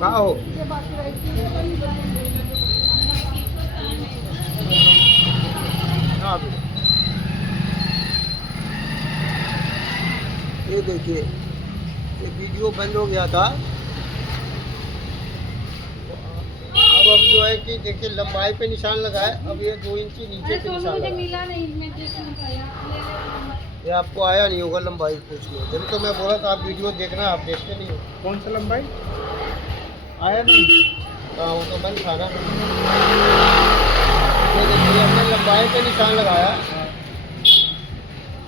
खाओ। हाँ बेटा। ये देखिए, ये वीडियो बंद हो गया था। अब हम जो है कि देखिए लंबाई पे निशान लगाए, अब ये 2 इंची नीचे पे निशान लगाए। ये आपको आया नहीं होगा लंबाई पूछ लो, जब तो मैं बोला था आप वीडियो देखना, आप देखते नहीं हो। कौन सा लंबाई आया नहीं? हाँ वो तो बंद था ना। ये देखिए हमने लंबाई पे निशान लगाया,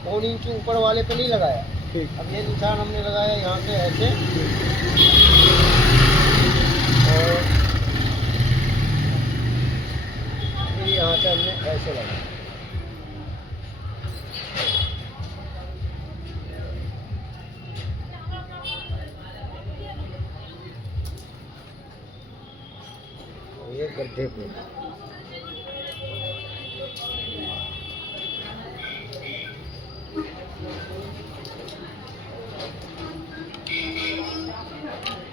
1 इंच ऊपर वाले पे नहीं लगाया। ठीक। अब ये निशान हमने लगाया यहाँ से ऐसे, और फिर यहाँ से हमने ऐसे लगाया। और ये गड्ढे पे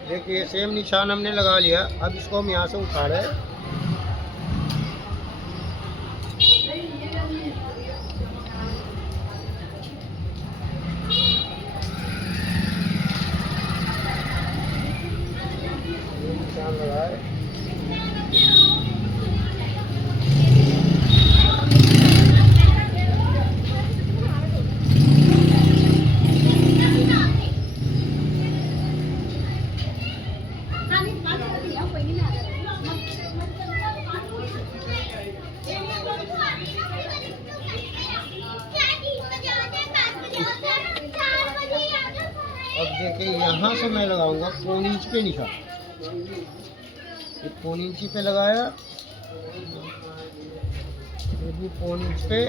देखिए सेम निशान हमने लगा लिया। अब इसको हम यहाँ से उठा रहे हैं। ये निशान लगाए, अब देखिए यहाँ से मैं लगाऊंगा 1 इंच पे निशान। ये 1 इंची पे लगाया, ये भी 1 इंच पे,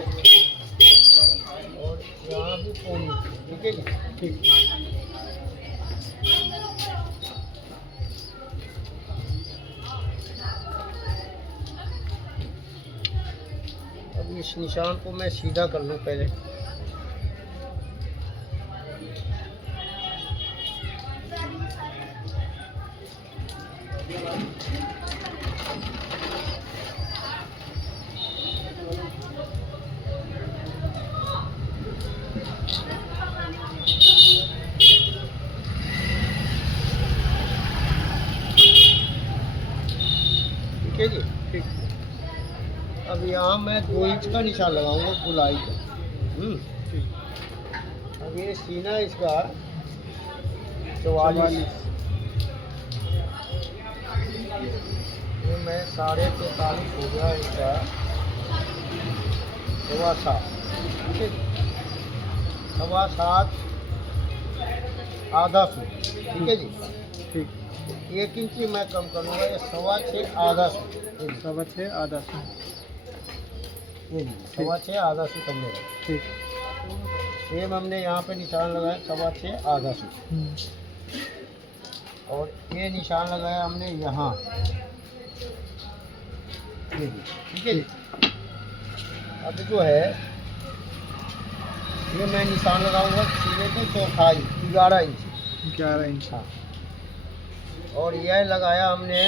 और यहाँ भी 1 इंच पे। ठीक है जी? ठीक। अब इस निशान को मैं सीधा कर लूँ पहले। ठीक है जी? ठीक। अब यहाँ मैं 2 इंच का निशान लगाऊंगा गुलाई का। ठीक। अब ये सीना इसका 44, ये मैं 43.5 हो गया इसका 7.25। ठीक है, 7.25 आधा सूट। ठीक है जी? ठीक। 1 इंची मैं कम करूँगा, ये 6.25 आधा सूट। 6.25 आधा सौ। ये 6.25 आधा सूट हमने लगाया। ठीक। सेम हमने यहाँ पे निशान लगाया 6.25 आधा सूट, और ये निशान लगाया हमने यहाँ। ये भी ठीक है जी? अब जो है ये मैं निशान लगाऊंगा सीने की चौथाई 11 इंच। 11 इंच। हाँ, और यह लगाया हमने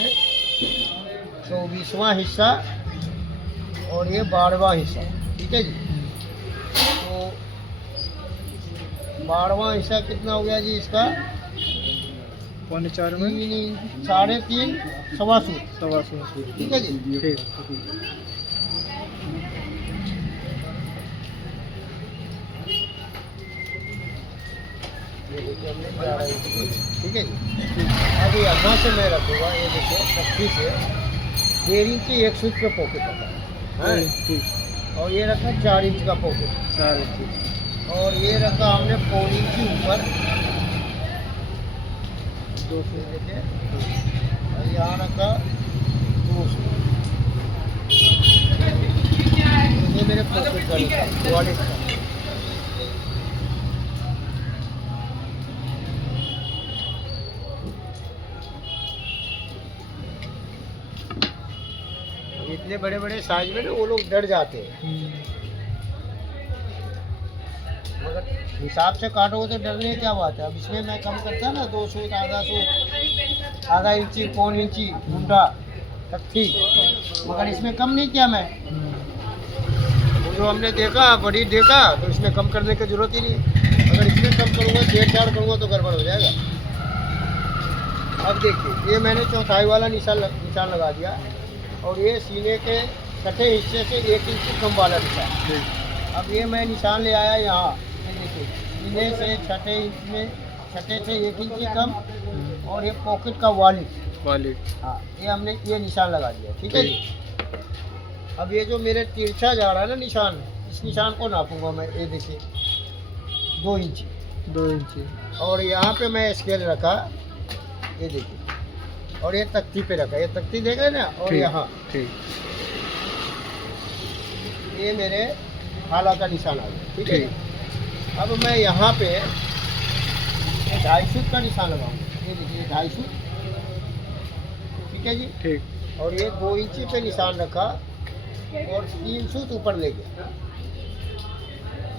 24वां हिस्सा, और ये 12वां हिस्सा। ठीक है जी? तो 12वां हिस्सा कितना हो गया जी इसका? 3.25 में 3 इंच, 3.5 सवा सूट। 7.25। ठीक है जी? ठीक। ये देखिए हमने 11 इंच की। ठीक है जी? अभी यहाँ से मैं रखूँगा, ये देखिए 25 से 1.5 इंची 1 सूट का पॉकेट रखा है। ठीक। और ये रखा 4 इंच का पॉकेट, 4 इंच। और ये रखा हमने 1 इंची ऊपर 2 सूट देखिए, और यहाँ रखा 2 सूट। ये मेरे पॉकेट का निशान, वॉलेट का। इतने बड़े बड़े साइज में ना वो लोग डर जाते हैं, मगर हिसाब से काटोगे तो डरने की क्या बात है। अब इसमें मैं कम करता ना 2 सूत, आधा सूत, आधा इंची, पौन इंची, मुंडा तक ठीक, मगर इसमें कम नहीं किया मैं। वो जो हमने देखा बड़ी देखा तो इसमें कम करने की जरूरत ही नहीं। अगर इसमें कम करूँगा, छेड़छाड़ करूँगा तो गड़बड़ हो जाएगा। अब देखिए, ये मैंने चौथाई वाला निशान लगा दिया और ये सीने के छठे हिस्से से 1 इंच कम वाला निशान। अब ये मैं निशान ले आया यहाँ, ये देखिए, सीने से छठे इंच में, छठे से 1 इंच कम, और ये पॉकेट का वाली। हाँ, ये हमने ये निशान लगा दिया। ठीक है जी। अब ये जो मेरे तिरछा जा रहा है ना निशान, इस निशान को नापूंगा मैं। ये देखिए 2 इंची, 2 इंची। और यहाँ पे मैं स्केल रखा, ये देखिए, और ये तख्ती पे रखा, ये तख्ती देख रहे ना, और यहाँ ये मेरे हाला का निशान आ गया। ठीक है। अब मैं यहाँ पे 2.5 सूत का निशान लगाऊंगा। ये देखिए 2.5 सूत। ठीक है जी। ठीक। और ये 2 इंची पे निशान रखा और 3 सूत ऊपर ले गया।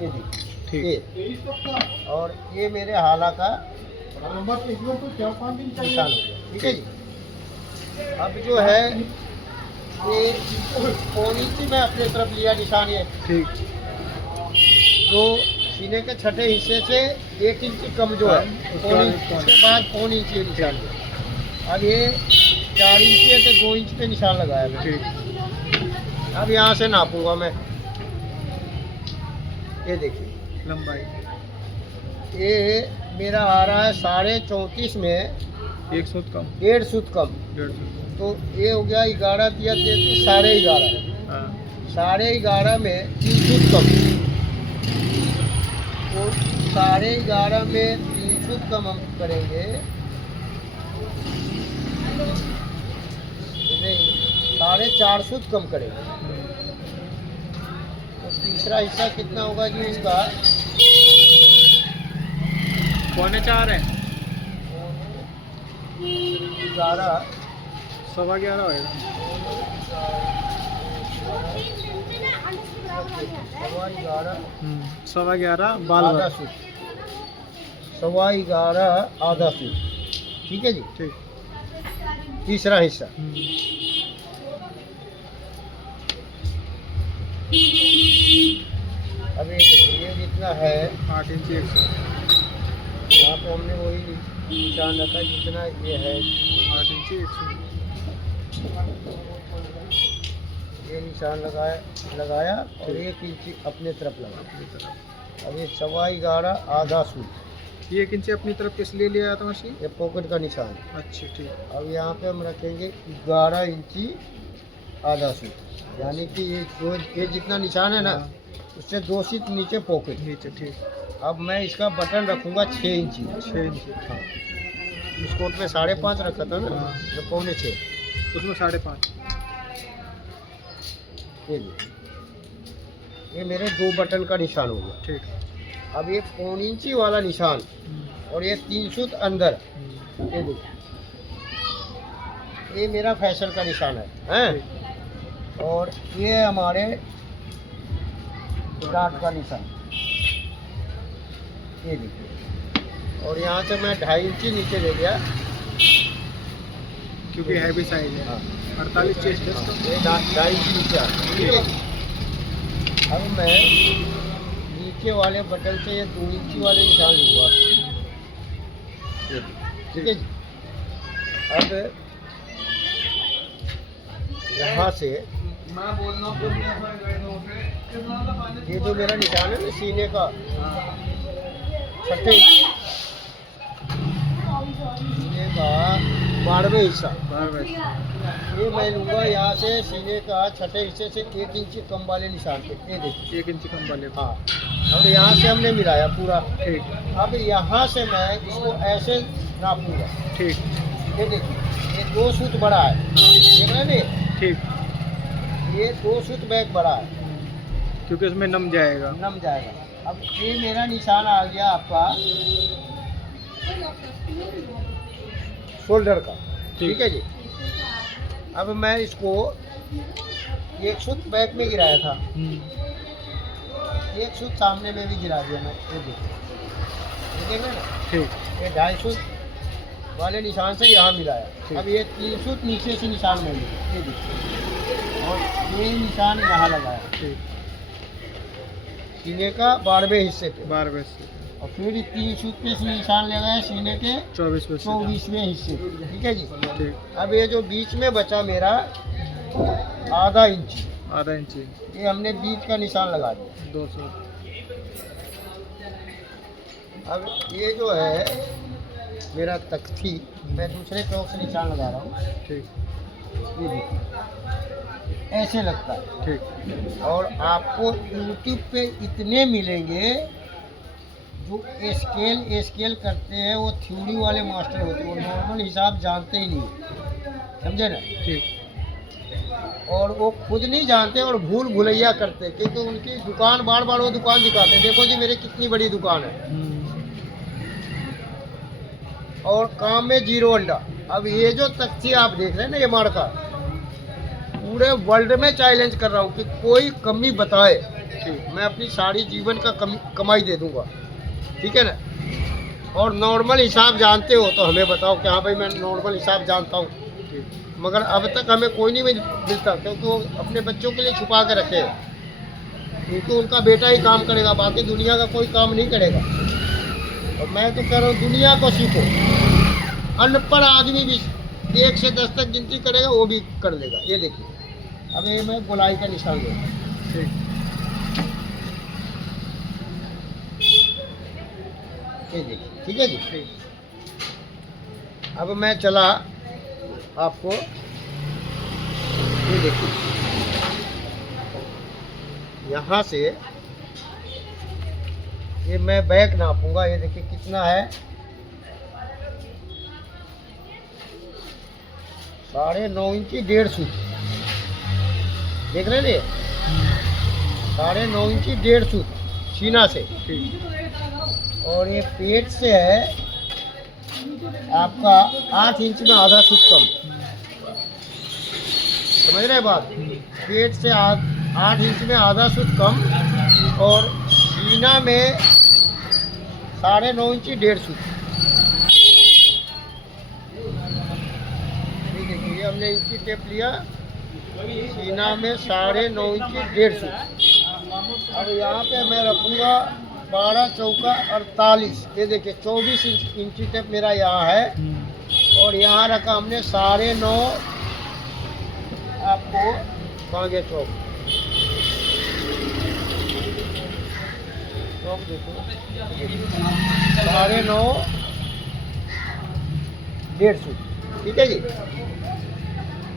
ये देखिए, ये और ये मेरे हाला का निशान हो गया। ठीक है जी। अब जो है ये 4 इंची मैं अपने तरफ लिया निशान, ये ठीक। जो सीने के छठे हिस्से से 1 इंची कम जो है, उसके बाद 4 इंची निशान लिया। अब ये 4 इंची है तो 2 इंच पे निशान लगाया मैं। ठीक। अब यहाँ से नापूंगा मैं। ये देखिए लंबाई ये मेरा आ रहा है 34.5 में 1 सूत कम, 1.5 सूत कम। 1.5 सूत। तो ये हो गया 11 दिया 33, 11.5। हाँ। 11.5 में 3 सूत कम, तो 11.5 में 3 सूत कम हम करेंगे, नहीं 4.5 सूत कम करेंगे। तो तीसरा हिस्सा कितना होगा जी इसका? 4.25 है। 11, 11.15 होएगा। 11.15 बाल आधा सूत, 11.15 आधा सूत। ठीक है जी। ठीक। तीसरा हिस्सा। अभी देखिए ये जितना है 8 इंची 1 सूत। यहाँ पे हमने वही निशान रखा जितना ये है, 8 इंची 1 सूत। ये निशान लगाया और 1 इंची अपने तरफ लगा। अब ये 11.15 आधा सूत। 1 इंची अपनी तरफ किस लिए लिया था मशीन? ये पॉकेट का निशान। अच्छा ठीक। अब यहाँ पे हम रखेंगे 11 इंची आधा सूत, यानी कि ये जितना निशान है ना, उससे 2 सीट नीचे पॉकेट। नीचे। ठीक। अब मैं इसका बटन रखूँगा 6 इंची। 6 इंची। हाँ, इस कोट में 5.5 रखा था ना, हाँ। तो 5.25। उसमें 5.5। ये मेरे 2 बटन का निशान हो गया। ठीक। अब ये 1 इंची वाला निशान और ये 3 सूत अंदर, ये देखिए, ये मेरा फैशन का निशान है। और ये हमारे डाट का निशान, ये देखिए। और यहाँ से मैं 2.5 इंची नीचे ले गया, क्योंकि हैवी साइज है। हाँ। 48 चेस्ट है इसका। ये 2.5 इंची नीचे आ गया। ठीक है। अब मैं नीचे वाले बटन से ये 2 इंची वाले निशान लूँगा। ठीक है जी। अब यहाँ से ये जो मेरा निशान है ना सीने का, छठे सीने का 12वें हिस्सा, ये मैं लूँगा यहाँ से सीने का छठे हिस्से से 1 इंची कम वाले निशान पे। ये देखिए 1 इंची कम वाले। हाँ। अब यहाँ से हमने मिलाया पूरा। ठीक। अब यहाँ से मैं इसको ऐसे नापूंगा। ठीक। ये देखिए ये 2 सूत बड़ा है, देख रहे हैं नहीं? ठीक। ये 2 सूत बैग बड़ा है, क्योंकि उसमें नम जाएगा। नम जाएगा। अब ये मेरा निशान आ गया आपका शोल्डर का। ठीक है जी। अब मैं इसको 1 सूत बैक में गिराया था, 1 सूत सामने में भी गिरा दिया मैं। ये देखिए देख रहे हैं ना, ठीक ये 250 वाले निशान से यहाँ मिलाया। ठीक। अब ये 300 नीचे से निशान मैंने ये देखिए, और ये निशान यहाँ लगाया ठीक सीने का 12वें हिस्से पे, 12 से और फिर 300 पे से निशान लगाया सीने के 24 से 24वें हिस्से पे। ठीक है जी। ठीक अब ये जो बीच में बचा मेरा आधा इंच, आधा इंची ये हमने बीच का निशान लगा दिया। 200 अब ये जो है मेरा तख्ती, मैं दूसरे चौक से निशान लगा रहा हूँ। ठीक ये देखिए ऐसे लगता है। ठीक और आपको यूट्यूब पे इतने मिलेंगे जो स्केल करते हैं, वो थ्योरी वाले मास्टर होते हैं, वो नॉर्मल हिसाब जानते ही नहीं, समझे ना। ठीक और वो खुद नहीं जानते और भूल भुलैया करते, क्योंकि उनकी दुकान बार बार वो दुकान दिखाते हैं, देखो जी मेरी कितनी बड़ी दुकान है, और काम में 0 अंडा। अब ये जो तख्ती आप देख रहे हैं ना, ये मार्का पूरे वर्ल्ड में चैलेंज कर रहा हूँ कि कोई कमी बताए, मैं अपनी सारी जीवन का कमाई दे दूंगा। ठीक है ना। और नॉर्मल हिसाब जानते हो तो हमें बताओ कि हाँ भाई मैं नॉर्मल हिसाब जानता हूँ, मगर अब तक हमें कोई नहीं मिलता, क्योंकि वो अपने बच्चों के लिए छुपा के रखे हैं, क्योंकि उनका बेटा ही काम करेगा, बाकी दुनिया का कोई काम नहीं करेगा। और मैं तो कह रहा हूँ दुनिया को सीखो, अनपढ़ आदमी भी 1 से 10 तक गिनती करेगा, वो भी कर लेगा। ये देखिए, अब ये मैं गोलाई का निशान दूँगा। ठीक ये देखिए, ठीक है जी। ठीक अब मैं चला आपको, ये देखिए यहाँ से ये मैं बैक नापूंगा, ये देखिए कितना है, 9.5 इंची 1.5 सूत, देख रहे हैं ये 9.5 इंची 1.5 सूत सीना से, ठीक और ये पेट से है आपका 8 इंच में आधा सूत कम, समझ रहे हैं बात। पेट से 8 इंच में आधा सूत कम, और सीना में 9.5 इंची 1.5 सूत। ये देखिए, ये हमने इंची टेप लिया, सीना में 9.5 इंची 1.5 सूत। अब यहाँ पे मैं रखूँगा 12 चौका 48, ये देखिए 24 इंची टेप मेरा यहाँ है, और यहाँ रखा हमने 9.5 आपको बागे चौक देखो, 9.5 1.5 सूत। ठीक है जी,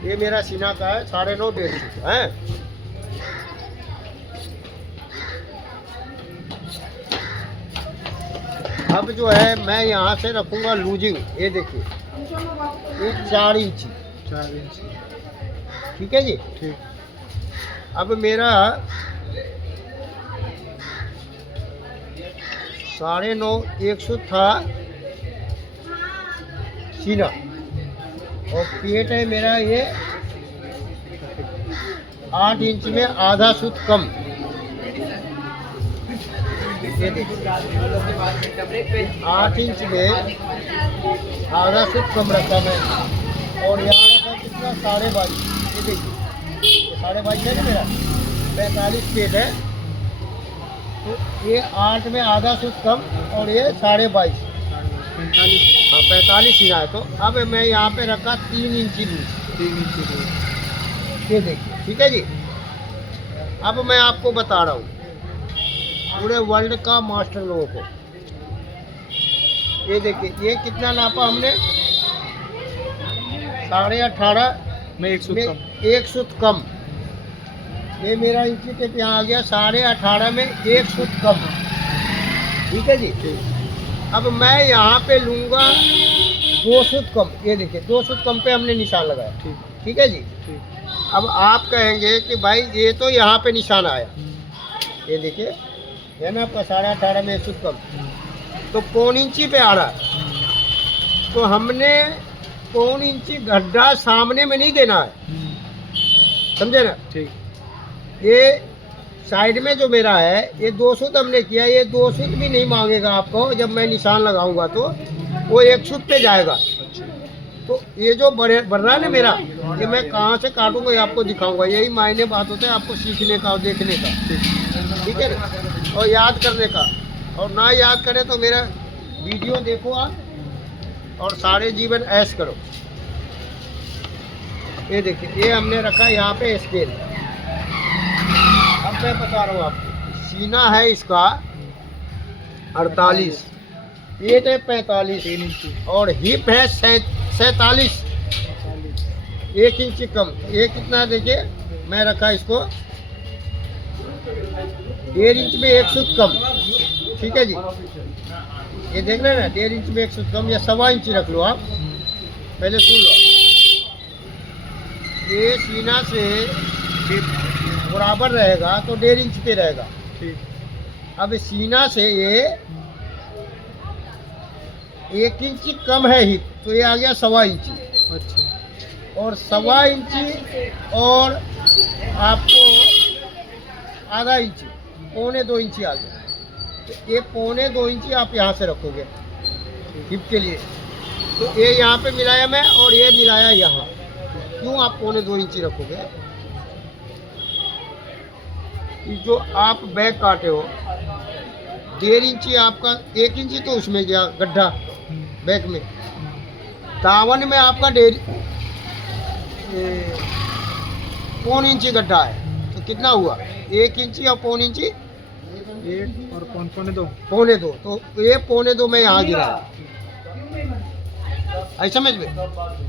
ये मेरा सीना का है 9.5 1.5 सूत है। अब जो है मैं यहाँ से रखूँगा लूजिंग, ये देखिए ये 4 इंची, 4 इंची ठीक है जी। ठीक अब मेरा 9.5 1 सूत था सीना, और पेट है मेरा ये 8 इंच में आधा सूत कम, ये देखिए 8 इंच में आधा सूत कम रखा मैं, और यहाँ रखा कितना 22.5, ये देखिए 22.5 है ना मेरा, 45 पेट है, तो ये 8 में आधा सूत कम, और ये 22.5, 45 हाँ 45 सीना है। तो अब मैं यहाँ पे रखा 3 इंची लूज, 3 इंची दूर। ये देखिए, ठीक है जी। अब मैं आपको बता रहा हूँ पूरे वर्ल्ड का मास्टर लोगों को, ये देखिए ये कितना नापा हमने, 18.5 में 1 सूत में कम। 1 सूत कम, ये मेरा इंची टेप यहाँ आ गया 18.5 में 1 सूत कम, ठीक है जी। अब मैं यहाँ पे लूँगा 2 सूत कम, ये देखिए 2 सूत कम पे हमने निशान लगाया, ठीक ठीक है जी। ठीक अब आप कहेंगे कि भाई ये तो यहाँ पे निशान आया, ये देखिए है ना आपका 18.5 में 1 सूत कम, तो 1.25 इंची पे आ रहा है, तो हमने 1.25 इंची गड्ढा सामने में नहीं देना है, समझे ना। ठीक ये साइड में जो मेरा है ये 2 सूत हमने किया, ये 2 सूत भी नहीं मांगेगा आपको। जब मैं निशान लगाऊंगा तो वो 1 सूत पे जाएगा। अच्छा। तो ये जो बढ़ रहा है ना मेरा, ये मैं कहाँ से काटूंगा ये आपको दिखाऊंगा। यही मायने बात होता है आपको सीखने का और देखने का, ठीक है ना, और याद करने का। और ना याद करें तो मेरा वीडियो देखो आप और सारे जीवन ऐश करो। ये देखिए, ये हमने रखा यहाँ पे स्केल। अब मैं बता रहा हूँ आपको, सीना है इसका 48, पेट है 45 3 इंची और हिप है 47, 1 इंच कम। ये कितना है देखिए, मैं रखा इसको 1.5 इंच में 1 सूत कम, ठीक है जी। ये देख रहे हैं ना, 1.5 इंच में 1 सूत कम, या 1.25 इंच रख लो आप। पहले सुन लो, ये सीना से बराबर रहेगा तो 1.5 इंच पे रहेगा। ठीक। अब सीना से ये 1 इंच कम है हिप, तो ये आ गया 1.25 इंच। अच्छा। और 1.25 इंच और आपको आधा इंच, 1.25 इंच आ गया। तो ये 1.25 इंच आप यहाँ से रखोगे हिप के लिए। तो ये यहाँ पे मिलाया मैं और ये मिलाया यहाँ। क्यों आप 1.25 इंच रखोगे? ये जो आप बैक काटे हो 1.5 इंची आपका, 1 इंची तो उसमें गया गड्ढा बैक में। दावन में आपका 1.25 इंची गड्ढा है, तो कितना हुआ? 1 इंची और 1.25 इंची, 1 और 1.2। 1.25। तो ये 1.25 में यहाँ गिरा है, ऐसा समझ में।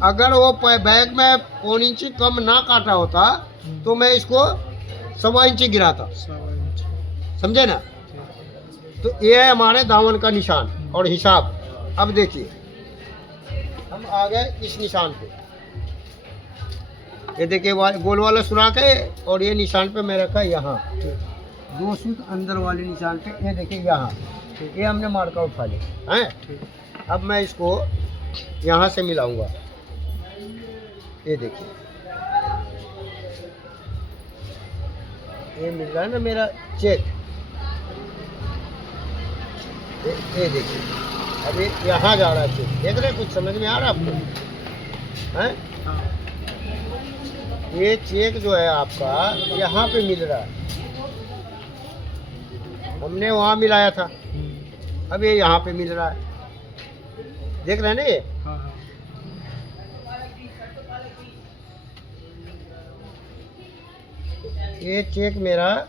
अगर वो बैग में 1.25 इंची कम ना काटा होता तो मैं इसको 1.25 इंची गिराता, 1.25 इंच। समझे ना। तो ये है हमारे दामन का निशान और हिसाब। अब देखिए, हम आ गए इस निशान पे। ये देखिए गोल वाला सुराख है और ये निशान पे मैं रखा यहाँ 2 सूत अंदर वाले निशान पे। ये देखिए यहाँ, ये हमने मार्क आउट खा लिया है। अब मैं इसको यहाँ से मिलाऊंगा। ये देखिए, ये मिल रहा है ना मेरा चेक। ये देखिए, अब ये यहाँ जा रहा है चेक, देख रहे हैं? कुछ समझ में आ रहा है आपको? हैं? हाँ। ये चेक जो है आपका यहाँ पे मिल रहा है, हमने वहाँ मिलाया था, अब ये यहाँ पे मिल रहा है। देख रहे हैं ना ये? हाँ हाँ। ये चेक मेरा,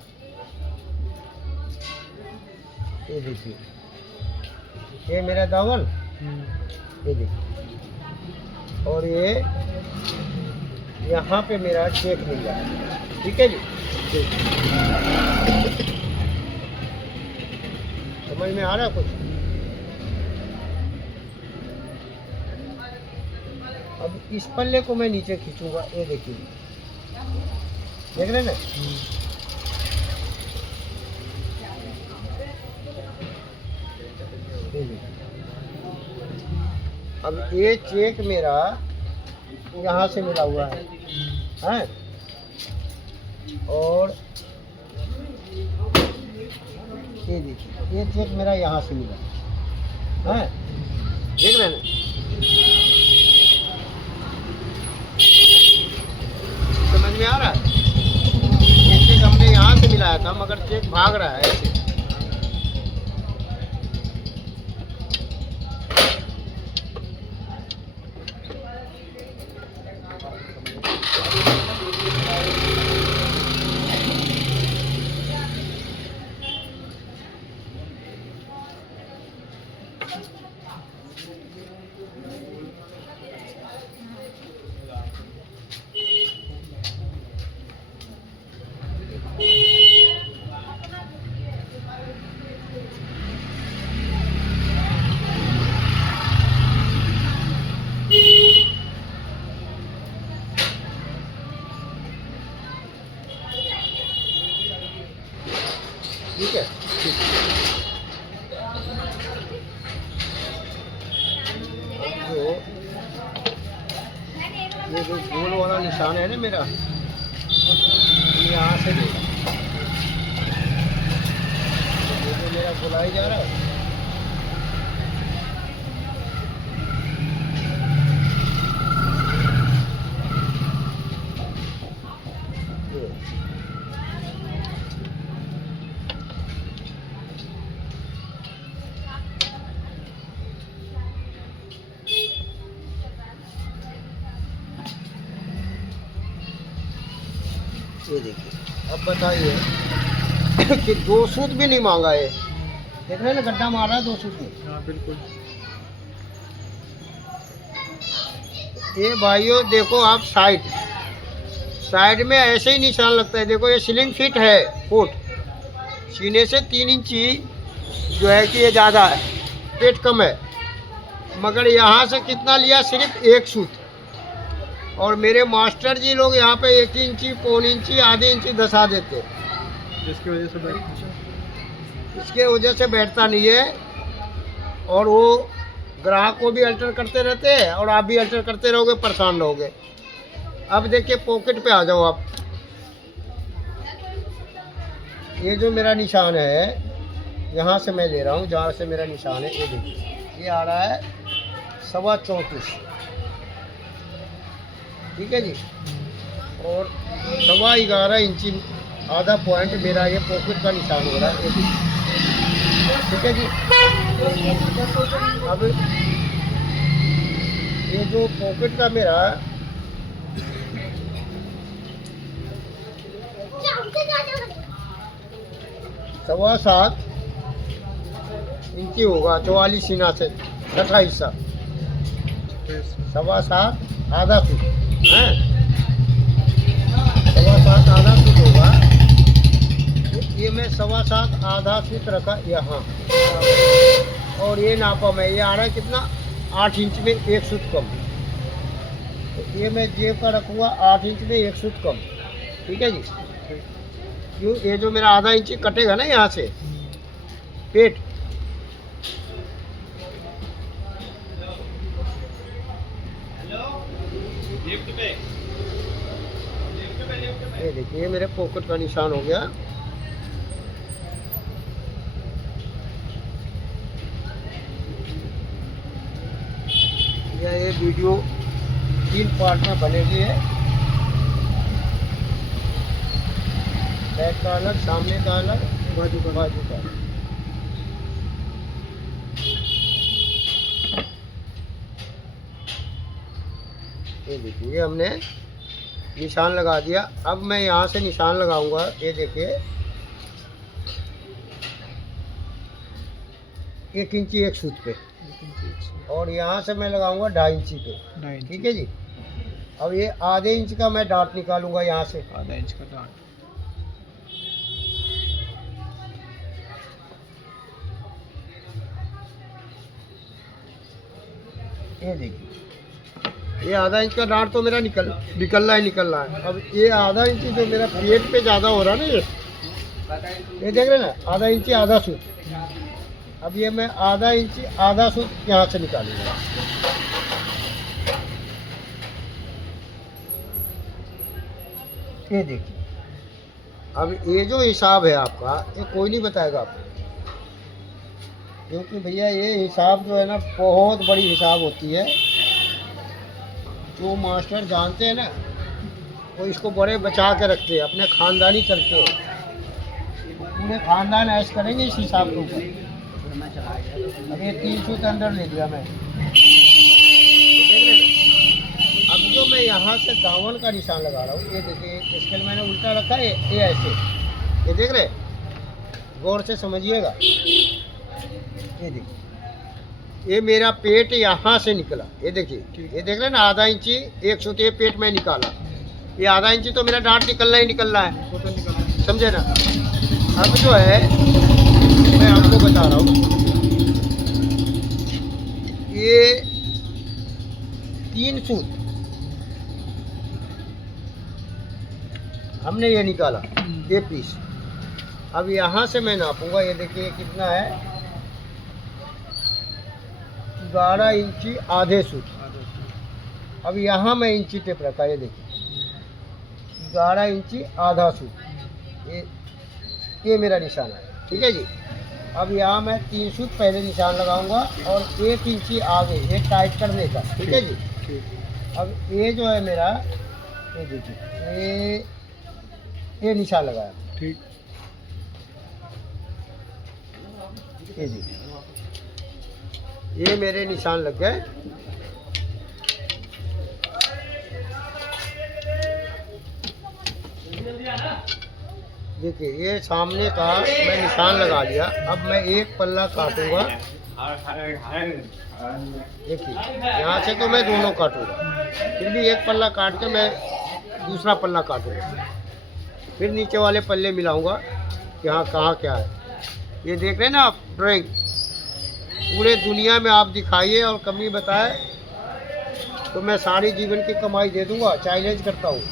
ये देखिए, ये मेरा दामन, ये देखिए, और ये यहाँ पे मेरा चेक मिल रहा है, ठीक है जी। समझ में आ रहा है कुछ? अब इस पल्ले को मैं नीचे खींचूंगा। ये देखिए, देख रहे हैं ना? ये देखिए। अब ये चेक मेरा यहाँ से मिला हुआ है, हैं? और ये देखिए, ये चेक मेरा यहाँ से मिला है, देख रहे हैं ना? समझ में आ रहा है? ये चेक हमने यहाँ से मिलाया था मगर चेक भाग रहा है ऐसे। ठीक है, जो ये जो गोल वाला निशान है ना मेरा, यहाँ से देगा। मेरा बुलाई जा रहा है। ये देखिए, अब बताइए कि 2 सूत भी नहीं मांगा है। देख रहे हैं ना, गड्ढा मार रहा है 2 सूत में। हाँ बिल्कुल। ये भाइयों देखो आप, साइड में ऐसे ही निशान लगता है। देखो ये सीलिंग फिट है, फुट सीने से 3 इंची जो है कि ये ज़्यादा है, पेट कम है। मगर यहाँ से कितना लिया, सिर्फ 1 सूत। और मेरे मास्टर जी लोग यहाँ पे 1 इंची, पौन इंची, आधे इंची धसा देते, जिसकी वजह से इसके वजह से बैठता नहीं है। और वो ग्राहक को भी अल्टर करते रहते हैं और आप भी अल्टर करते रहोगे, परेशान रहोगे। अब देखिए पॉकेट पे आ जाओ आप। ये जो मेरा निशान है, यहाँ से मैं ले रहा हूँ, जहाँ से मेरा निशान है, ये देखिए, ये आ रहा है 34.25, ठीक है जी। और 11.25 इंची, आधा पॉइंट मेरा ये पॉकेट का निशान हो रहा है, ये देखिए, ठीक है जी। अब ये जो पॉकेट का मेरा 7.25 इंची होगा, 44 सीना से छठा हिस्सा, 7.25 आधा सूट है, 7.25 आधा सूट होगा। तो ये मैं 7.25 आधा सूट रखा यहाँ, और ये नापा मैं, ये आ रहा है कितना, 8 इंच में 1 सूट कम। तो ये मैं जेब का रखूँगा 8 इंच में 1 सूट कम, ठीक है जी। क्यों, ये जो मेरा आधा इंची कटेगा ना यहाँ से पेट, ये देखिए, ये मेरे पॉकेट का निशान हो गया। ये वीडियो 3 पार्ट में बनेगी है, बैक का अलग, सामने का अलग, बाजू का। ये देखिए, हमने निशान लगा दिया। अब मैं यहाँ से निशान लगाऊंगा, ये देखिए, 1 इंची 1 सूत पे, और यहाँ से मैं लगाऊंगा 2.5 इंची पे, ठीक है जी। अब ये आधे इंच का मैं डांट निकालूंगा यहाँ से, आधा इंच का डांट। ये देखिए, ये आधा इंच का डांट तो मेरा निकल रहा है। अब ये आधा इंची जो मेरा पेट पे ज़्यादा हो रहा है ना, ये देख रहे हैं ना, आधा इंची आधा सूत। अब ये मैं आधा इंची आधा सूत यहाँ से निकालूंगा। ये देखिए, अब ये जो हिसाब है आपका, ये कोई नहीं बताएगा आपको, क्योंकि भैया ये हिसाब जो है ना, बहुत बड़ी हिसाब होती है। जो मास्टर जानते हैं ना, वो इसको बड़े बचा के रखते हैं, अपने खानदानी चलते हैं, पूरे खानदान ऐश करेंगे इस हिसाब के ऊपर। अब ये 3 सूत अंदर ले लिया मैं, ये देख रहे ना। अब जो मैं यहाँ से दामन का निशान लगा रहा हूँ, ये देखिए, स्केल मैंने उल्टा रखा है, ये ऐसे, ये देख रहे, गौर से समझिएगा। ये देखिए, ये मेरा पेट यहाँ से निकला, ये देखिए, ये देख रहे ना, आधा इंची 1 सूत ये पेट में निकाला। ये आधा इंची तो मेरा डांट निकलना है, समझे ना। अब जो है मैं आपको बता रहा हूँ, ये 3 सूत हमने ये निकाला, ये पीस। अब यहाँ से मैं नापूंगा, ये देखिए कितना है, 11 इंची आधे सूत। अब यहाँ मैं इंची टेप रखा, ये देखिए 11 इंची आधा सूत, ये मेरा निशान है, ठीक है जी। अब यहाँ मैं 3 सूत पहले निशान लगाऊंगा और 1 इंची आगे, ये टाइट करने का, ठीक है जी। ठीक। अब ये जो है मेरा, ये देखिए, ये निशान लगाया, ठीक। ये देखिए, ये मेरे निशान लग गए। देखिए ये सामने का मैं निशान लगा लिया। अब मैं एक पल्ला काटूंगा, देखिए यहाँ से तो मैं दोनों काटूंगा, फिर भी एक पल्ला काट के मैं दूसरा पल्ला काटूंगा, फिर नीचे वाले पल्ले मिलाऊंगा कि हाँ कहाँ क्या है। ये देख रहे हैं ना आप, ड्राइंग पूरे दुनिया में आप दिखाइए और कमी बताए तो मैं सारी जीवन की कमाई दे दूंगा, चैलेंज करता हूँ।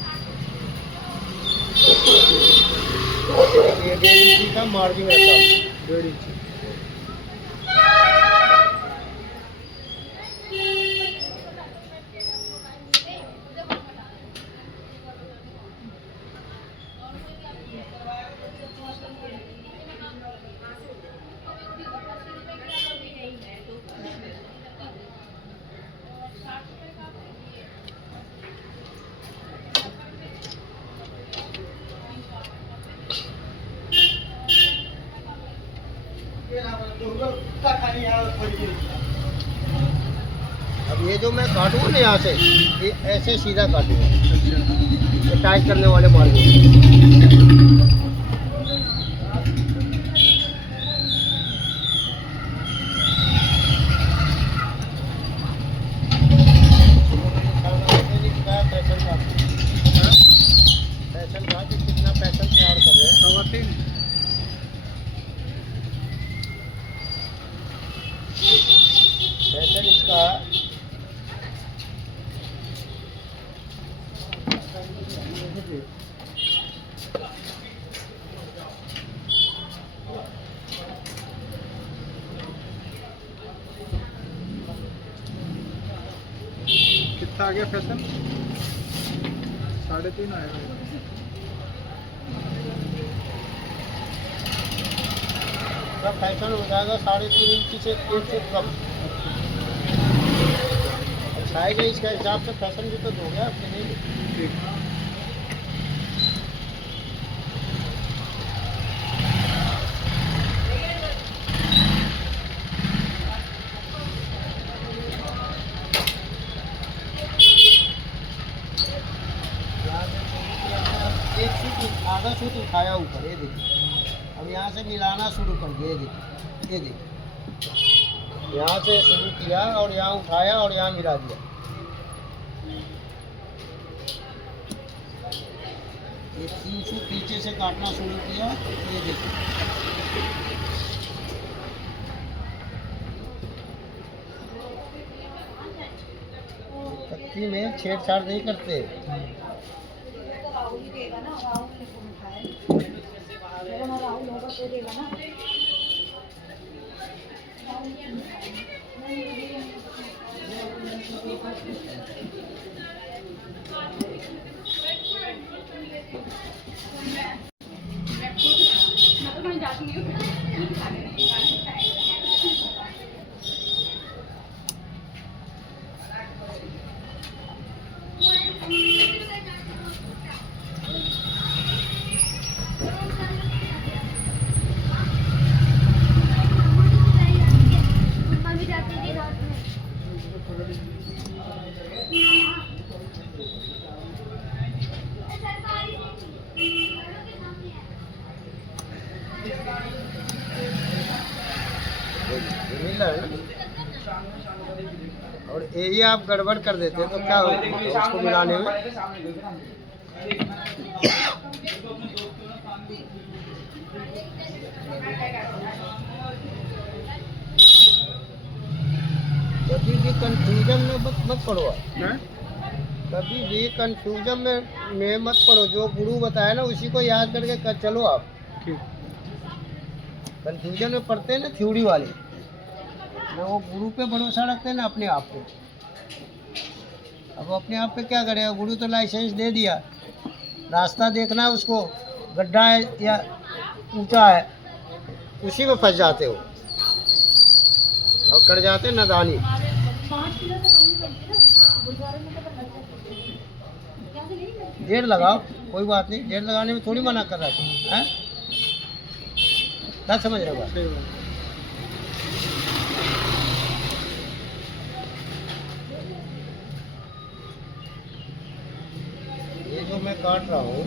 ये 1.5 इंची का मार्जिन रहता है, 1.5 इंची। अब ये जो मैं काटूंगा ना यहाँ से, ये ऐसे सीधा काटूंगा, ये टाइट करने वाले मार्जिन। पैशन था कि कितना पैशन तैयार कर रहे हैं। 3.25। पैशन इसका कितना आ गया फैशन? 3.5 आएगा। फैशन हो जाएगा 3.5 इंची से 1 फुट कम। साइज है इसका हिसाब से फैशन भी तो हो गया आपके लिए। ठीक। एक सूट, आधा सूट उठाया ऊपर, ये देखिए। अब यहाँ से मिलाना शुरू कर दिया, ये देखिए, ये देखिए, यहाँ से शुरू किया और यहाँ उठाया और यहाँ मिला दिया। ये 3 सूट पीछे से काटना शुरू किया, ये देखिए। कत्ती में छेड़छाड़ नहीं करते। मिल रहा है ना? और यही आप गड़बड़ कर देते हैं तो क्या होगा उसको मिलाने में? कभी भी कंफ्यूजन में मत पड़ो, कभी भी कंफ्यूजन में मत पड़ो। जो गुरु बताया ना उसी को याद करके कर चलो आप। कंफ्यूजन में पढ़ते हैं ना थ्योरी वाले, ना वो गुरु पे भरोसा रखते हैं ना अपने आप पे। अब अपने आप पे क्या करेगा, गुरु तो लाइसेंस दे दिया, रास्ता देखना है उसको, गड्ढा है या ऊंचा है, उसी में फंस जाते हो और कर जाते नादानी। डेढ़ लगाओ, कोई बात नहीं, डेढ़ लगाने में थोड़ी मना कर रहा है। क्या समझ रहे हो बात? सही बात। ये जो मैं काट रहा हूँ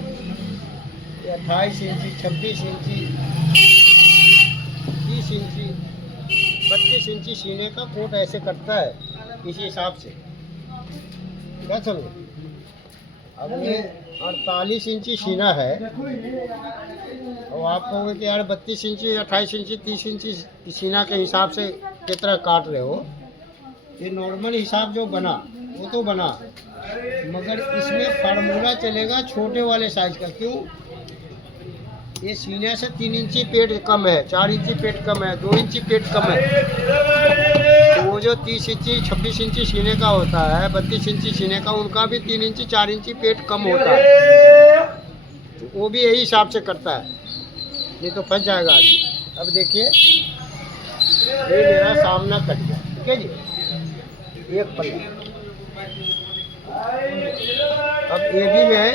ये 28 इंची, 26 इंची, 30 इंची, 32 इंची सीने का कोट ऐसे कटता है इसी हिसाब से। क्या समझे? अब ये 48 इंची सीना है और आप कहोगे कि यार 32 इंची, 28 इंची, 30 इंची सीना के हिसाब से कितना काट रहे हो। ये नॉर्मल हिसाब जो बना वो तो बना, मगर इसमें फार्मूला चलेगा छोटे वाले साइज का। क्यों? ये सीने से 3 इंची पेट कम है, 4 इंची पेट कम है, 2 इंची पेट कम है। तो वो जो 30 इंची 26 इंची सीने का होता है, 32 इंची सीने का, उनका भी 3 इंची 4 इंची पेट कम होता है। तो वो भी यही हिसाब से करता है, नहीं तो फंस जाएगा आदमी। अब देखिए ये मेरा सामना कट गया, ठीक है जी, एक पल्ला। अब ये भी मैं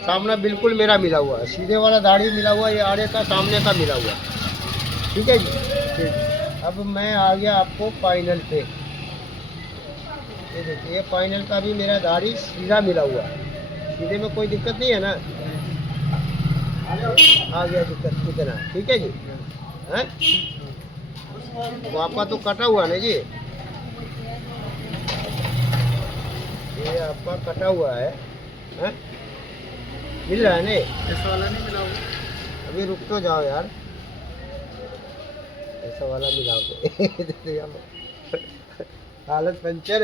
सामना बिल्कुल मेरा मिला हुआ है, सीधे वाला दाढ़ी मिला हुआ है, ये आड़े का सामने का मिला हुआ है, ठीक है जी। ठीक। अब मैं आ गया आपको फाइनल पे। ये देखिए ये फाइनल का भी मेरा दाढ़ी सीधा मिला हुआ है, सीधे में कोई दिक्कत नहीं है ना। आ गया दिक्कत कितना, ठीक है जी। हैं तो आपका तो कटा हुआ ना जी, ये आपका कटा हुआ है, हैं? मिल रहा है नहीं? ऐसा वाला नहीं मिला होगा। अभी रुक तो जाओ यार, ऐसा वाला मिलाओ तो हालत पंचर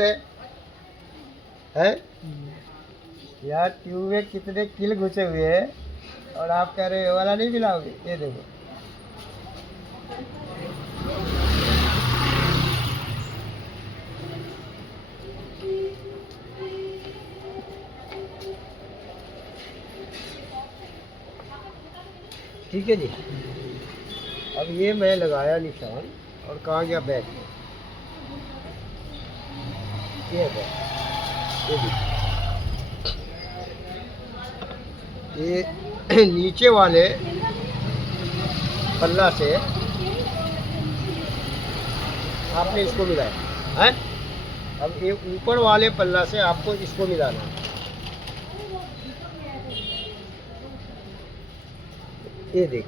है यार। ट्यूब में कितने किल घुसे हुए हैं और आप कह रहे हो ये वाला नहीं मिलाओगे। ये देखो ठीक है जी। अब ये मैं लगाया निशान और कहाँ गया बैग, ये है बैग। ये नीचे वाले पल्ला से आपने इसको मिलाया है, अब ये ऊपर वाले पल्ला से आपको इसको मिलाना है। ये देख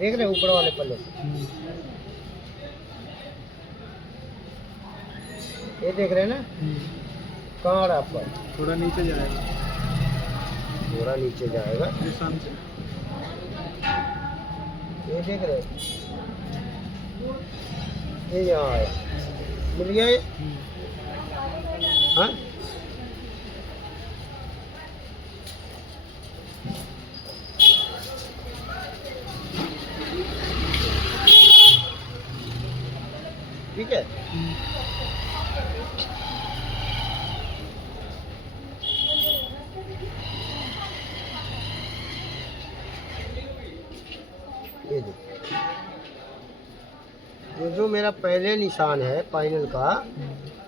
रहे हैं ऊपर वाले पल्ले से, ये देख रहे हैं ना। कहाँ रहा आपका? थोड़ा नीचे जाएगा, थोड़ा नीचे जाएगा, निशान से। ये देख रहे हैं, ये यहाँ आया, मिल गया ये। हाँ ठीक है। ये देखो, ये जो मेरा पहले निशान है फाइनल का,